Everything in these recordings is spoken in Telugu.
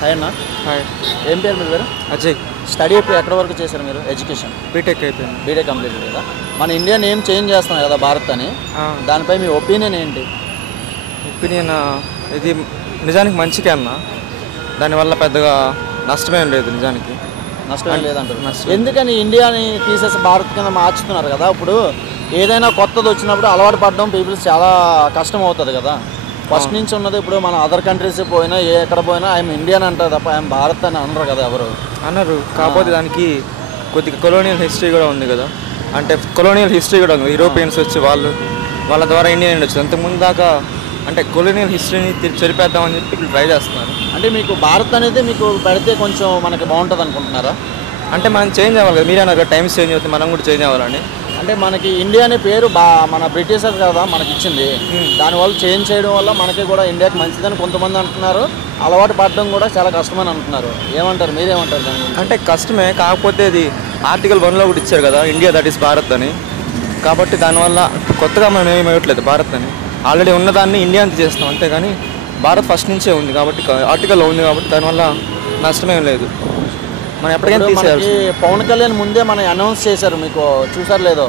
హాయ్ అన్న. హాయ్. ఏం పేరు మీ పేరు? అజయ్. స్టడీ ఇప్పుడు ఎక్కడ వరకు చేశారు మీరు? ఎడ్యుకేషన్ బీటెక్ అయిపోయింది. బీటెక్ కంప్లీట్ కదా. మన ఇండియా నేమ్ చేంజ్ చేస్తున్నాం కదా భారత్ అని, దానిపై మీ ఒపీనియన్ ఏంటి? ఒపీనియన్ ఇది నిజానికి మంచికే అన్న, దానివల్ల పెద్దగా నష్టమేం లేదు. నిజానికి నష్టం లేదంటారు. ఎందుకని ఇండియాని తీసేసి భారత్ కింద మార్చుతున్నారు కదా? ఇప్పుడు ఏదైనా కొత్తది వచ్చినప్పుడు అలవాటు పడడం పీపుల్స్ చాలా కష్టం అవుతుంది కదా. ఫస్ట్ నుంచి ఉన్నది ఇప్పుడు మన అదర్ కంట్రీస్ పోయినా ఎక్కడ పోయినా ఐఎమ్ ఇండియన్ అంటారు తప్ప ఐఎమ్ భారత్ అని అనరు కదా ఎవరు. అన్నారు. కాకపోతే దానికి కొద్దిగా కొలోనియల్ హిస్టరీ కూడా ఉంది కదా. అంటే కొలోనియల్ హిస్టరీ కూడా ఉంది. యూరోపియన్స్ వచ్చి వాళ్ళ ద్వారా ఇండియన్ అండి వచ్చింది. అంతకుముందు దాకా అంటే కొలోనియల్ హిస్టరీని చెరిపేద్దామని చెప్పి ఇప్పుడు ట్రై చేస్తున్నారు. అంటే మీకు భారత్ అనేది మీకు పెడితే కొంచెం మనకి బాగుంటుంది అనుకుంటున్నారా? అంటే మనం చేంజ్ అవ్వాలి కదా. మీరే అన్నారు టైమ్స్ చేంజ్ అవుతుంది, మనం కూడా చేంజ్ అవ్వాలని. అంటే మనకి ఇండియా అనే పేరు మన బ్రిటిషర్స్ కదా మనకి ఇచ్చింది. దానివల్ల చేంజ్ చేయడం వల్ల మనకి కూడా ఇండియాకి మంచిదని కొంతమంది అంటున్నారు. అలవాటు పడడం కూడా చాలా కష్టమని అంటున్నారు. ఏమంటారు, మీరేమంటారు దాని గురించి? అంటే కష్టమే, కాకపోతే ఇది ఆర్టికల్ 1లో కూడా ఇచ్చారు కదా, ఇండియా దట్ ఈస్ భారత్ అని. కాబట్టి దానివల్ల కొత్తగా మనం ఏమి ఇవ్వట్లేదు భారత్ అని. ఆల్రెడీ ఉన్నదాన్ని ఇండియా అని చేస్తాం అంతేగాని భారత్ ఫస్ట్ నుంచే ఉంది కాబట్టి ఆర్టికల్లో ఉంది కాబట్టి దానివల్ల నష్టమేం లేదు. మనం ఎప్పటికైనా తీసేయాలి. పవన్ కళ్యాణ్ ముందే మనం అనౌన్స్ చేశారు, మీకు చూసారు లేదో,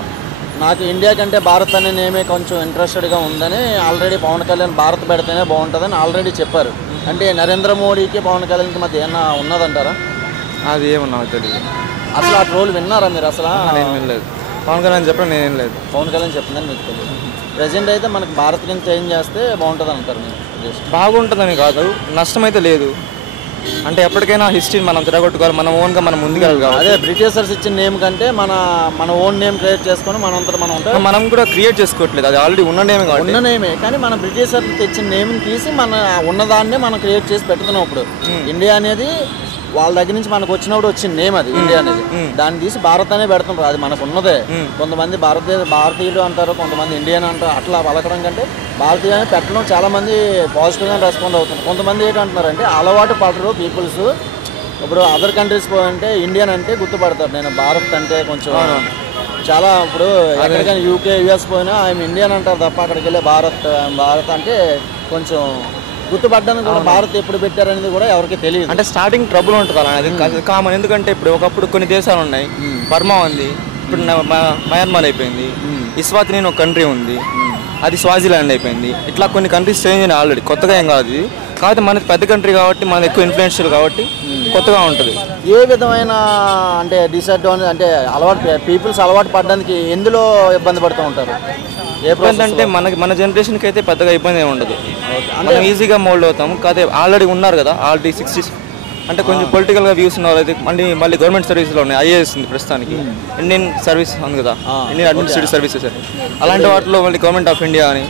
నాకు ఇండియా కంటే భారత్ అనే నేమే కొంచెం ఇంట్రెస్టెడ్గా ఉందని ఆల్రెడీ పవన్ కళ్యాణ్ భారత్ పెడితేనే బాగుంటుందని ఆల్రెడీ చెప్పారు. అంటే నరేంద్ర మోడీకి పవన్ కళ్యాణ్కి మధ్య ఏమన్నా ఉన్నదంటారా? అది ఏమన్నా తెలియదు. అసలు ఆ ట్రోల్ విన్నారా మీరు? అసలు నేను వినలేదు. పవన్ కళ్యాణ్ చెప్పడం నేనేం లేదు. పవన్ కళ్యాణ్ చెప్పిందని మీకు తెలియదు. ప్రజెంట్ అయితే మనకు భారత్ కింద చేంజ్ చేస్తే బాగుంటుంది అంటారు మీరు? బాగుంటుందని కాదు, నష్టం అయితే లేదు. అంటే ఎప్పటికైనా హిస్టరీని మనం తిరగొట్టుకోవాలి, మనం ఓన్గా మనం ముందుకెళ్ళాలి. అదే బ్రిటిషర్స్ ఇచ్చిన నేమ్ కంటే మన ఓన్ నేమ్ క్రియేట్ చేసుకొని మనం కూడా క్రియేట్ చేసుకోవట్లేదు. అది ఆల్రెడీ ఉన్న నేమే కాదు, ఉన్న నేమే. కానీ మన బ్రిటిషర్స్ తెచ్చిన నేమ్ని తీసి మన ఉన్నదాన్నే మనం క్రియేట్ చేసి పెడుతున్నాం. ఇప్పుడు ఇండియా అనేది వాళ్ళ దగ్గర నుంచి మనకు వచ్చినప్పుడు వచ్చిన నేమ్ అది ఇండియా అనేది. దాన్ని తీసి భారత్ అనే పెడుతుంటారు. అది మనకు ఉన్నదే. కొంతమంది భారతీయులు అంటారు, కొంతమంది ఇండియన్ అంటారు. అట్లా పలకడం కంటే భారతీయ అని పెట్టడం చాలా మంది పాజిటివ్గా రెస్పాండ్ అవుతున్నారు. కొంతమంది ఏంటంటున్నారంటే అలవాటు పడరు పీపుల్స్. ఇప్పుడు అదర్ కంట్రీస్ పోయంటే ఇండియన్ అంటే గుర్తుపడతారు. నేను భారత్ అంటే కొంచెం చాలా ఇప్పుడు ఎక్కడికైనా యూకే యూఎస్ పోయినా ఐఎమ్ ఇండియన్ అంటారు తప్ప అక్కడికి వెళ్ళే భారత్ అంటే కొంచెం గుర్తుపడ్డానికి కూడా భారత్ ఎప్పుడు పెట్టారనేది కూడా ఎవరికి తెలియదు. అంటే స్టార్టింగ్ ట్రబుల్ ఉంటుంది అలా, అది కామన్. ఎందుకంటే ఇప్పుడు ఒకప్పుడు కొన్ని దేశాలు ఉన్నాయి, బర్మా ఉంది, ఇప్పుడు మయన్మార్ అయిపోయింది, ఇస్వాతిని ఒక కంట్రీ ఉంది, అది స్వాజిలాండ్ అయిపోయింది. ఇట్లా కొన్ని కంట్రీస్ చేంజ్ అయినాయి ఆల్రెడీ, కొత్తగా ఏం కాదు ఇది. కాబట్టి మనది పెద్ద కంట్రీ కాబట్టి మనది ఎక్కువ ఇన్ఫ్లుయెన్షియల్ కాబట్టి కొత్తగా ఉంటుంది. ఏ విధమైన అంటే డిసడ్వాంటేజ్ అంటే పీపుల్స్ అలవాటు పడడానికి ఎందులో ఇబ్బంది పడుతూ ఉంటారు? ఇబ్బంది అంటే మన జనరేషన్కి అయితే పెద్దగా ఇబ్బంది ఏమి ఉండదు. మనం ఈజీగా మోల్డ్ అవుతాము. కాదే ఆల్రెడీ ఉన్నారు కదా, ఆల్రెడీ 60 అంటే కొంచెం పొలిటికల్గా వ్యూస్ ఉన్న వాళ్ళు అయితే మళ్ళీ గవర్నమెంట్ సర్వీస్లో ఉన్నాయి. ఐఏఎస్ ఉంది ప్రస్తుతానికి, ఇండియన్ సర్వీస్ ఉంది కదా, ఇండియన్ అడ్మినిస్ట్రేటివ్ సర్వీసెస్ అని. అలాంటి వాటిలో మళ్ళీ గవర్నమెంట్ ఆఫ్ ఇండియా అని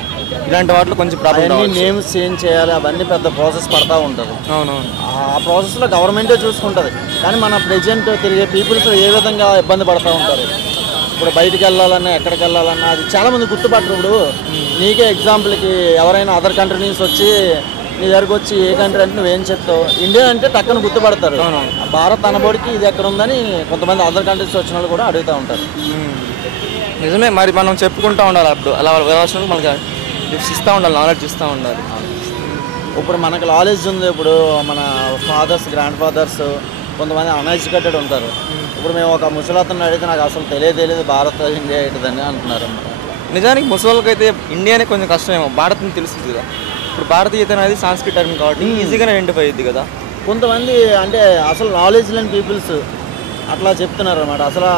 ఇలాంటి వాటిలో కొంచెం ప్రాబ్లం. నేమ్స్ చేంజ్ చేయాలి, అవన్నీ పెద్ద ప్రాసెస్ పడతా ఉంటుంది. అవునవును. ఆ ప్రాసెస్లో గవర్నమెంటే చూసుకుంటుంది. కానీ మన ప్రెజెంట్ తిరిగే పీపుల్స్ ఏ విధంగా ఇబ్బంది పడుతూ ఉంటారు. ఇప్పుడు బయటికి వెళ్ళాలన్నా ఎక్కడికి వెళ్ళాలన్నా అది చాలామంది గుర్తుపట్టరు. ఇప్పుడు నీకే ఎగ్జాంపుల్కి ఎవరైనా అదర్ కంట్రీ నుంచి వచ్చి నీ దగ్గరకు వచ్చి ఏ కంట్రీ అంటే నువ్వేం చెప్తావు? ఇండియా అంటే టక్కన గుర్తుపడతారు. భారత్ అనబడికి ఇది ఎక్కడ ఉందని కొంతమంది అదర్ కంట్రీస్ వచ్చిన వాళ్ళు కూడా అడుగుతూ ఉంటారు. నిజమే. మరి మనం చెప్పుకుంటూ ఉండాలి. అప్పుడు అలా వెళ్ళాల్సిన మనకి టిప్స్ ఇస్తూ ఉండాలి, నాలెడ్జ్ ఇస్తూ ఉండాలి. ఇప్పుడు మనకు నాలెడ్జ్ ఉంది. ఇప్పుడు మన ఫాదర్స్, గ్రాండ్ ఫాదర్స్ కొంతమంది అన్ఎడ్యుకేటెడ్ ఉంటారు. ఇప్పుడు మేము ఒక ముసలాతను అడిగితే నాకు అసలు తెలియదు భారత్ ఇండియా ఏంటిదని అంటున్నారు. నిజానికి ముసలికైతే ఇండియానే కొంచెం కష్టమేమో, భారత్ని తెలుస్తుంది కదా. ఇప్పుడు భారతీయత అనేది సాంస్క్రిట్ టర్మ్ కాబట్టి ఈజీగానే ఐడెంటిఫై అయ్యింది కదా. కొంతమంది అంటే అసలు నాలెడ్జ్ లేని పీపుల్స్ అట్లా చెప్తున్నారు అనమాట. అసలు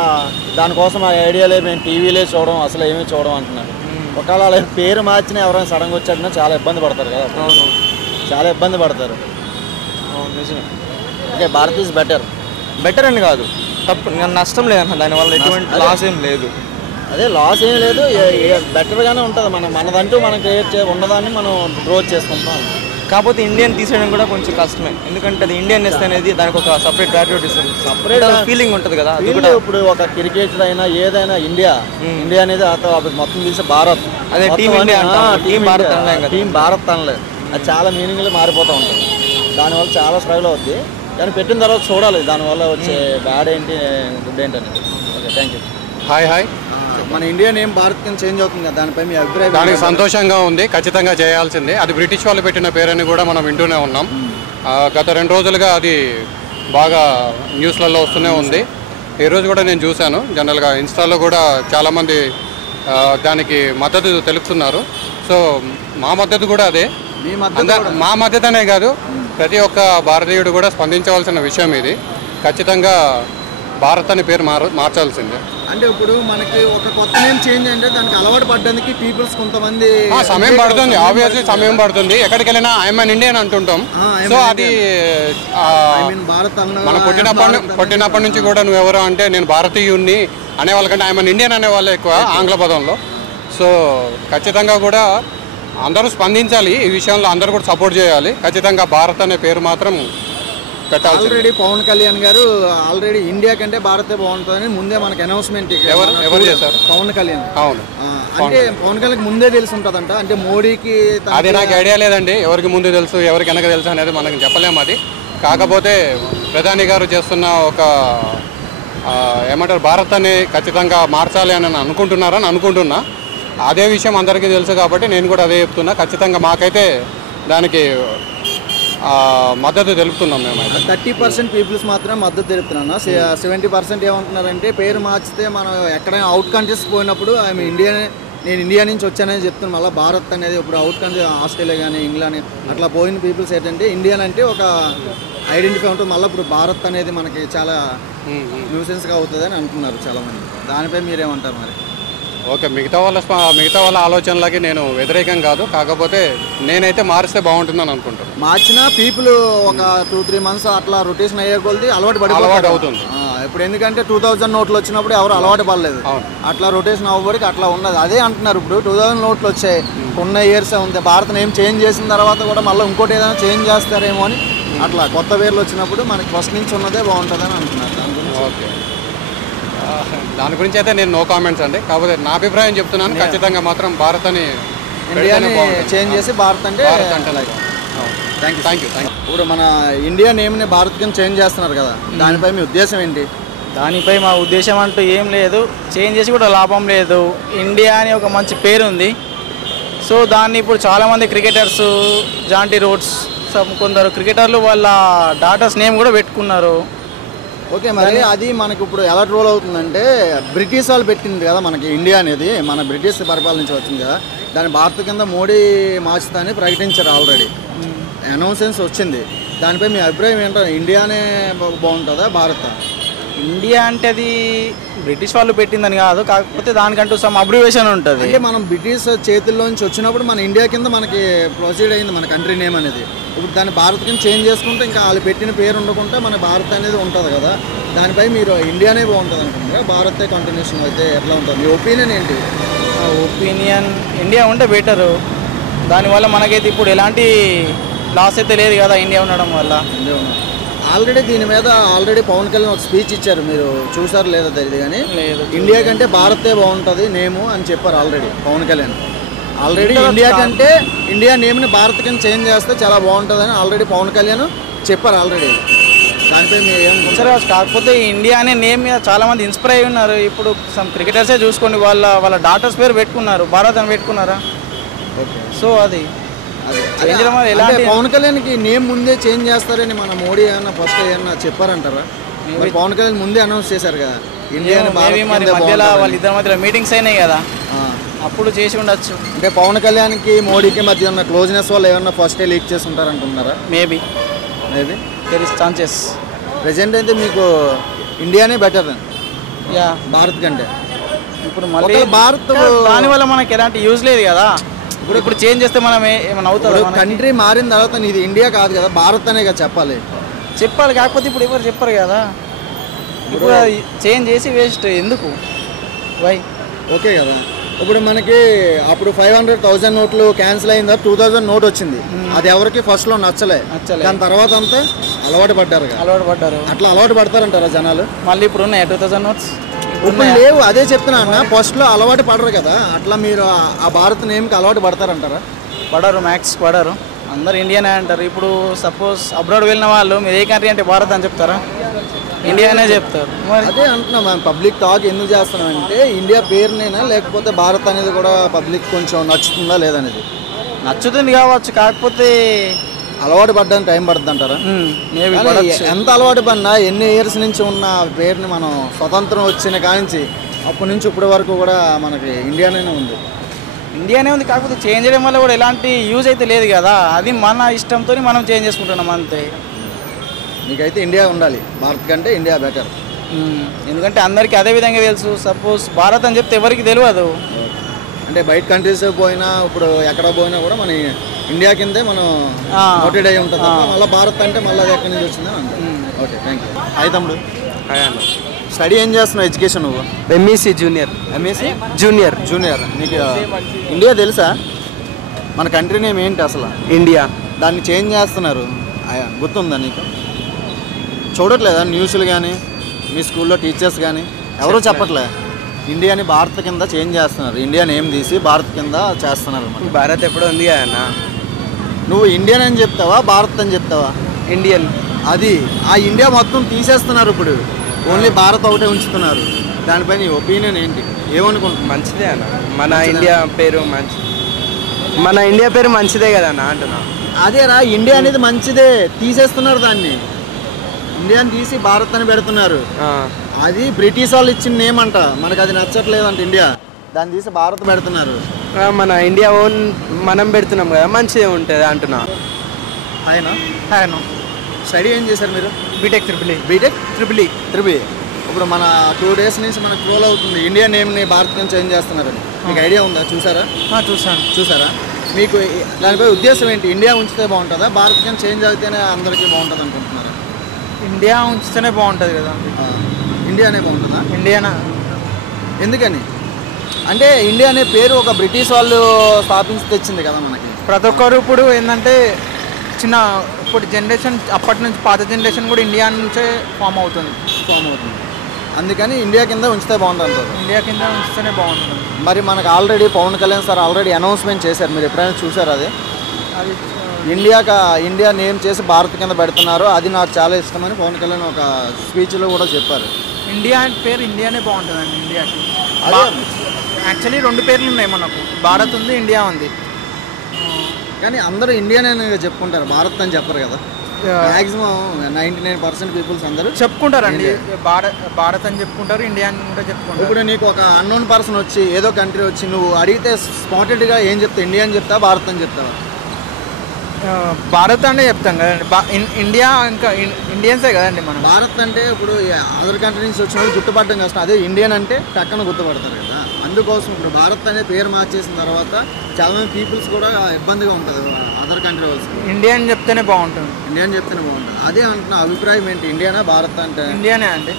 దానికోసం ఆ ఐడియాలే మేము టీవీలే చూడడం, అసలు ఏమీ చూడడం అంటున్నారు. ఒకవేళ అలా పేరు మార్చినా ఎవరైనా సడన్గా వచ్చాడన్నా చాలా ఇబ్బంది పడతారు కదా. అవును, చాలా ఇబ్బంది పడతారు. నిజమే. ఓకే, భారత్ ఈజ్ బెటర్ అని కాదు, తప్పు నష్టం లేదన్న, దానివల్ల ఎటువంటి లాస్ ఏం లేదు. అదే లాస్ ఏం లేదు, బెటర్గానే ఉంటుంది. మనదంటూ మనం క్రియేట్ ఉన్నదాన్ని మనం గ్రోత్ చేసుకుంటాం. కాకపోతే ఇండియన్ తీసేయడం కూడా కొంచెం కష్టమే. ఎందుకంటే అది ఇండియన్నెస్ అనేది దానికి ఒక సపరేట్ ప్యాట్రియాటిజం, సపరేట్ ఫీలింగ్ ఉంటుంది కదా. అది కూడా ఇప్పుడు ఒక క్రికెటర్ అయినా ఏదైనా ఇండియా అనేది మొత్తం తీసే భారత్, అదే టీం ఇండియా, టీం భారత్ అనలేదు. అది చాలా మీనింగ్లో మారిపోతూ ఉంటుంది. దానివల్ల చాలా స్ట్రగుల్ అవుద్ది. కానీ పెట్టిన తర్వాత చూడాలి దానివల్ల వచ్చే బ్యాడ్ ఏంటి గుడ్ ఏంటి అనేది. Okay, thank you. హాయ్. మన ఇండియా నేమ్ భారత్ కింద చేంజ్ అవుతుంది కదా, దానిపై మీ అభిప్రాయం? దానికి సంతోషంగా ఉంది, ఖచ్చితంగా చేయాల్సిందే. అది బ్రిటిష్ వాళ్ళు పెట్టిన పేరని కూడా మనం వింటూనే ఉన్నాం. గత 2 రోజులుగా అది బాగా న్యూస్లలో వస్తూనే ఉంది. ఈరోజు కూడా నేను చూశాను. జనరల్గా ఇన్స్టాలో కూడా చాలామంది దానికి మద్దతు తెలుపుతున్నారు. సో మా మద్దతు కూడా అదే. మా మద్దతు అనే కాదు, ప్రతి ఒక్క భారతీయుడు కూడా స్పందించవలసిన విషయం ఇది. ఖచ్చితంగా భారత్ అనే పేరు మార్చాల్సిందే. అంటే ఇప్పుడు మనకి ఒక కొత్త నేమ్ చేంజ్ అంటే దానికి అలవాటు పడడానికి పీపుల్స్ కొంతమంది సమయం పడుతుంది. ఆబ్వియస్లీ సమయం పడుతుంది. ఎక్కడికి వెళ్ళినా ఐఎమ్ అన్ ఇండియన్ అంటుంటాం. సో అది మనం పుట్టినప్పటి నుంచి కూడా నువ్వెవరు అంటే నేను భారతీయుణ్ణి అనేవాళ్ళకంటే ఐఎమ్ అన్ ఇండియన్ అనేవాళ్ళు ఎక్కువ ఆంగ్ల పదంలో. సో ఖచ్చితంగా కూడా అందరూ స్పందించాలి. ఈ విషయంలో అందరూ కూడా సపోర్ట్ చేయాలి. ఖచ్చితంగా భారత్ అనే పేరు మాత్రం పెట్టాలి. ఆల్రెడీ పవన్ కళ్యాణ్ గారు ఆల్రెడీ ఇండియా కంటే భారతే బాగుంటుందని ముందే మనకి అనౌన్స్మెంట్ ఎవరు చేశారు? పవన్ కళ్యాణ్. అవును, అంటే పవన్ కళ్యాణ్ ముందే తెలిసి ఉంటుందంట. అంటే మోడీకి అది నాకు ఐడియా లేదండి. ఎవరికి ముందు తెలుసు ఎవరికి వెనక తెలుసు అనేది మనకు చెప్పలేము. అది కాకపోతే ప్రధాని గారు చేస్తున్న ఒక ఏమంటారు భారత్ అని ఖచ్చితంగా మార్చాలి అని అనుకుంటున్నా. అదే విషయం అందరికీ తెలుసు కాబట్టి నేను కూడా అదే చెప్తున్నా. ఖచ్చితంగా మాకైతే దానికి మద్దతు తెలుపుతున్నాం. మేమైతే 30% పీపుల్స్ మాత్రం మద్దతు తెలుపుతున్నాను. 70% ఏమంటున్నారంటే పేరు మార్చితే మనం ఎక్కడైనా అవుట్ కంట్రీస్ పోయినప్పుడు నేను ఇండియా నుంచి వచ్చానని చెప్తున్నాను. మళ్ళీ భారత్ అనేది ఇప్పుడు అవుట్ కంట్రీ ఆస్ట్రేలియా కానీ ఇంగ్లాండ్ అట్లా పోయిన పీపుల్స్ ఏంటంటే ఇండియన్ అంటే ఒక ఐడెంటిఫై ఉంటుంది. మళ్ళీ ఇప్పుడు భారత్ అనేది మనకి చాలా న్యూసెన్స్గా అవుతుంది అని అంటున్నారు చాలామంది. దానిపై మీరేమంటారు మరి? ఓకే, మిగతా వాళ్ళ ఆలోచనలకి నేను వ్యతిరేకం కాదు. కాకపోతే నేనైతే మారిస్తే బాగుంటుందని అనుకుంటాను. మార్చినా పీపుల్ ఒక 2-3 months అట్లా రొటేషన్ అయ్యే కొద్ది అలవాటు అవుతుంది. ఇప్పుడు ఎందుకంటే 2000 నోట్లు వచ్చినప్పుడు ఎవరు అలవాటు పడలేదు. అట్లా రొటేషన్ అవ్వడానికి అట్లా ఉన్నది. అదే అంటున్నారు. ఇప్పుడు 2000 నోట్లు వచ్చాయి, ఉన్న ఇయర్సే ఉంది. భారత్ నేమ్ చేంజ్ చేసిన తర్వాత కూడా మళ్ళీ ఇంకోటి ఏదైనా చేంజ్ చేస్తారేమో అని అట్లా కొత్త పేర్లు వచ్చినప్పుడు మనకి ఫస్ట్ నుంచి ఉన్నదే బాగుంటుందని అంటున్నారు. దాని గురించి ఓకే, దాని గురించి అయితే నేను నో కామెంట్స్ అండి. కాకపోతే నా అభిప్రాయం చెప్తున్నాను. ఖచ్చితంగా మాత్రం భారత్ అని ఇండియాని చేంజ్ చేసి భారత్ అంటే థ్యాంక్ యూ. ఇప్పుడు మన ఇండియా నేమ్ని భారత్ కింద చేంజ్ చేస్తున్నారు కదా, దానిపై మీ ఉద్దేశం ఏంటి? దానిపై మా ఉద్దేశం అంటూ ఏం లేదు. చేంజ్ చేసి కూడా లాభం లేదు. ఇండియా అని ఒక మంచి పేరు ఉంది. సో దాన్ని ఇప్పుడు చాలామంది క్రికెటర్స్, జాంటీ రోడ్స్, కొందరు క్రికెటర్లు వాళ్ళ డాటర్స్ నేమ్ కూడా పెట్టుకున్నారు. ఓకే, మరి అది మనకి ఇప్పుడు ఎలా రోల్ అవుతుందంటే బ్రిటిష్ వాళ్ళు పెట్టింది కదా మనకి ఇండియా అనేది, మన బ్రిటిష్ పరిపాలన నుంచి వచ్చింది కదా, దాని భారత్ కింద మోడీ మార్చుతాని ప్రకటించారు. ఆల్రెడీ అనౌన్సెన్స్ వచ్చింది. దానిపై మీ అభిప్రాయం ఏంటో? ఇండియానే బాగుంటుందా భారత్? ఇండియా అంటే అది బ్రిటిష్ వాళ్ళు పెట్టిందని కాదు, కాకపోతే దానికంటూ సమ్ అబ్రివేషన్ ఉంటుంది. అంటే మనం బ్రిటిష్ చేతుల్లోంచి వచ్చినప్పుడు మన ఇండియా కింద మనకి ప్రొసీడ్ అయింది మన కంట్రీ నేమ్ అనేది. ఇప్పుడు దాన్ని భారత్ కింద చేంజ్ చేసుకుంటే ఇంకా వాళ్ళు పెట్టిన పేరు ఉండకుండా మన భారత్ అనేది ఉంటుంది కదా, దానిపై మీరు ఇండియానే బాగుంటుంది అనుకుంటున్నారా? భారతే కంటిన్యూషన్ అయితే ఎట్లా ఉంటుంది? మీ ఒపీనియన్ ఏంటి? ఒపీనియన్ ఇండియా ఉంటే బెటరు. దానివల్ల మనకైతే ఇప్పుడు ఎలాంటి లాస్ అయితే లేదు కదా ఇండియా ఉండడం వల్ల. ఆల్రెడీ దీని మీద పవన్ కళ్యాణ్ ఒక స్పీచ్ ఇచ్చారు, మీరు చూసారు లేదా తెలియదు కానీ, ఇండియా కంటే భారతే బాగుంటుంది నేము అని చెప్పారు already Pawan Kalyan. Already India నేమ్ని భారత్ కింద చేంజ్ చేస్తే చాలా బాగుంటుందని ఆల్రెడీ పవన్ కళ్యాణ్ చెప్పారు ఆల్రెడీ. దానిపై మీరు ఏం? కాకపోతే ఇండియా అనే నేమ్ మీద చాలామంది ఇన్స్పైర్ అయి ఉన్నారు. ఇప్పుడు సమ్ క్రికెటర్సే చూసుకోండి, వాళ్ళ డాటర్స్ పేరు పెట్టుకున్నారు, భారత్ అని పెట్టుకున్నారా. ఓకే, సో అది పవన్ కళ్యాణ్కి నేమ్ ముందే చేంజ్ చేస్తారని మన మోడీ ఏమన్నా ఫస్ట్ ఏమన్నా చెప్పారంటారా? పవన్ కళ్యాణ్ ముందే అనౌన్స్ చేశారు కదా ఇండియా మధ్యలో వాళ్ళిద్దరి మధ్యలో మీటింగ్స్ అయినాయి కదా, అప్పుడు చేసి ఉండొచ్చు. అంటే పవన్ కళ్యాణ్కి మోడీకి మధ్య ఉన్న క్లోజ్నెస్ వాళ్ళు ఏమన్నా ఫస్టే లీక్ చేసి ఉంటారంటున్నారా? Maybe there is chances. Present అయితే మీకు ఇండియానే బెటర్ భారత్ కంటే. ఇప్పుడు మళ్ళీ భారత్ దానివల్ల మనకి ఎలాంటి యూజ్ లేదు కదా. ఇప్పుడు చేంజ్ చేస్తే మనం ఏమైనా అవుతుంది? కంట్రీ మారిన తర్వాత ఇది ఇండియా కాదు కదా, భారత్ అనే కదా చెప్పాలి. కాకపోతే ఇప్పుడు ఎవరు చెప్పరు కదా. ఇప్పుడు చేంజ్ చేసి వేస్ట్ ఎందుకు? వై? ఓకే కదా, ఇప్పుడు మనకి అప్పుడు 500,000 నోట్లు క్యాన్సిల్ అయిన తర్వాత 2000 నోట్ వచ్చింది. అది ఎవరికి ఫస్ట్లో నచ్చలే. దాని తర్వాత అంతా అలవాటు పడ్డారు. అట్లా అలవాటు పడతారంటారా జనాలు? మళ్ళీ ఇప్పుడు ఉన్నాయి 2000 నోట్స్ ఇప్పుడు లేవు. అదే చెప్తున్నా అన్న, ఫస్ట్లో అలవాటు పడరు కదా, అట్లా మీరు ఆ భారత్ నేమ్కి అలవాటు పడతారంటారా? పడరు, మ్యాక్స్ పడరు. అందరు ఇండియానే అంటారు. ఇప్పుడు సపోజ్ అబ్రాడ్ వెళ్ళిన వాళ్ళు మీరు ఏ కంట్రీ అంటే భారత్ అని చెప్తారా? ఇండియానే చెప్తారు. మరి అదే అంటున్నాం, మేము పబ్లిక్ టాక్ ఎందుకు చేస్తున్నామంటే ఇండియా పేరునైనా లేకపోతే భారత్ అనేది కూడా పబ్లిక్ కొంచెం నచ్చుతుందా లేదనేది. నచ్చుతుంది కావచ్చు, కాకపోతే అలవాటు పడ్డానికి టైం పడుతుంది అంటారా? మేబీ ఎంత అలవాటు పడినా ఎన్ని ఇయర్స్ నుంచి ఉన్న పేరుని మనం స్వతంత్రం వచ్చిన కానించి అప్పటి నుంచి ఇప్పటి వరకు కూడా మనకి ఇండియానే ఉంది. ఇండియానే ఉంది, కాకపోతే చేంజ్ చేయడం వల్ల కూడా ఎలాంటి యూజ్ అయితే లేదు కదా. అది మన ఇష్టంతో మనం చేంజ్ చేసుకుంటున్నాం అంతే. నీకైతే ఇండియా ఉండాలి, భారత్ కంటే ఇండియా బెటర్. ఎందుకంటే అందరికీ అదే విధంగా తెలుసు. సపోజ్ భారత్ అని చెప్తే ఎవరికి తెలియదు. అంటే బయట కంట్రీస్ పోయినా ఇప్పుడు ఎక్కడ పోయినా కూడా మన ఇండియా కిందే మనం నోటెడ్ అయి ఉంటుంది. మళ్ళీ భారత్ అంటే మళ్ళీ అది ఎక్కడి నుంచి వచ్చిందని అంతే. Okay, thank you. హాయ్ తమ్ముడు. స్టడీ ఏం చేస్తున్నావు? ఎడ్యుకేషన్ నువ్వు? MEC junior. MSc junior. Junior. నీకు ఇండియా తెలుసా? మన కంట్రీ నేమ్ ఏంటి అసలు? ఇండియా. దాన్ని చేంజ్ చేస్తున్నారు, గుర్తుందా నీకు? చూడట్లేదా న్యూస్లు కానీ మీ స్కూల్లో టీచర్స్ కానీ ఎవరూ చెప్పట్లే? ఇండియాని భారత్ కింద చేంజ్ చేస్తున్నారు, ఇండియా నేమ్ తీసి భారత్ కింద చేస్తున్నారు అన్నమాట. భారత్ ఎప్పుడో ఉంది కదా. నువ్వు ఇండియన్ అని చెప్తావా భారత్ అని చెప్తావా? ఇండియన్. అది ఆ ఇండియా మొత్తం తీసేస్తున్నారు, ఇప్పుడు ఓన్లీ భారత్ ఒకటే ఉంచుతున్నారు. దానిపై నీ ఒపీనియన్ ఏంటి? ఏమనుకుంటున్నావు? మంచిదే అన్న, మన ఇండియా పేరు మన ఇండియా పేరు మంచిదే కదా అన్న అంటున్నా. అదేరా, ఇండియా అనేది మంచిదే, తీసేస్తున్నారు దాన్ని. ఇండియాని తీసి భారత్ అని పెడుతున్నారు. అది బ్రిటిష్ వాళ్ళు ఇచ్చిన నేమ్ అంట, మనకు అది నచ్చట్లేదంట ఇండియా, దాన్ని తీసి భారత్ పెడుతున్నారు. మన ఇండియా ఓన్ మనం పెడుతున్నాం కదా, మంచిగా ఉంటుంది అంటున్నా. ఆయన స్టడీ ఏం చేశారు మీరు? B Tech triple. B Tech triple. ఇప్పుడు మన 2 days నుంచి మనకు ట్రోల్ అవుతుంది ఇండియా నేమ్ని భారత్ నుంచి చేంజ్ చేస్తున్నారని. మీకు ఐడియా ఉందా? చూసారా? మీకు దానిపై ఉద్దేశం ఏంటి? ఇండియా ఉంచితే బాగుంటుందా, భారత్ కింద చేంజ్ అయితేనే అందరికీ బాగుంటుంది అనుకుంటున్నారా? ఇండియా ఉంచితేనే బాగుంటుంది కదా. ఇండియానే బాగుంటుందా? ఇండియానా? ఎందుకని అంటే ఇండియా అనే పేరు ఒక బ్రిటిష్ వాళ్ళు స్థాపించి తెచ్చింది కదా మనకి. ప్రతి ఒక్కరు ఇప్పుడు ఏంటంటే ఇప్పుడు జనరేషన్ అప్పటి నుంచి పాత జనరేషన్ కూడా ఇండియా నుంచే ఫామ్ అవుతుంది. అందుకని ఇండియా కింద ఉంచితే బాగుంటుంది అంటారు. ఇండియా కింద ఉంచితేనే బాగుంటుంది. మరి మనకు already Pawan Kalyan sir already announcement చేశారు, మీరు ఎప్పుడైనా చూసారు? అది ఇండియా నేమ్ చేసి భారత్ కింద పెడుతున్నారు, అది నాకు చాలా ఇష్టమని పవన్ కళ్యాణ్ ఒక స్పీచ్లో కూడా చెప్పారు. ఇండియా పేరు ఇండియానే బాగుంటుందండి. ఇండియాకి యాక్చువల్లీ 2 పేర్లు ఉన్నాయి మనకు, భారత్ ఉంది, ఇండియా ఉంది. కానీ అందరూ ఇండియానే చెప్పుకుంటారు, భారత్ అని చెప్పరు కదా. మ్యాక్సిమం 99% పీపుల్స్ అందరూ చెప్పుకుంటారండి, భారత్ అని చెప్పుకుంటారు, ఇండియా అని కూడా చెప్పుకుంటారు. ఇప్పుడు నీకు ఒక అన్నోన్ పర్సన్ వచ్చి ఏదో కంట్రీ వచ్చి నువ్వు అడిగితే స్పాటెడ్గా ఏం చెప్తావు? ఇండియా అని చెప్తావా, భారత్ అని చెప్తావా? భారత్ అంటే చెప్తాం కదండి. ఇండియా ఇంకా ఇండియన్సే కదండి మనం. భారత్ అంటే ఇప్పుడు అదర్ కంట్రీ నుంచి వచ్చిన వాళ్ళు గుర్తుపడడం కష్టం, అదే ఇండియన్ అంటే పక్కన గుర్తుపడతారు కదా. అందుకోసం ఇప్పుడు భారత్ అనే పేరు మార్చేసిన తర్వాత చాలామంది పీపుల్స్ కూడా ఇబ్బందిగా ఉంటుంది అదర్ కంట్రీ వాళ్ళకి. ఇండియా అని చెప్తేనే బాగుంటుంది. ఇండియా అని చెప్తేనే బాగుంటుంది. అదే అంటున్నా, అభిప్రాయం ఏంటి? ఇండియానా భారత్ అంటే? ఇండియానే అండి.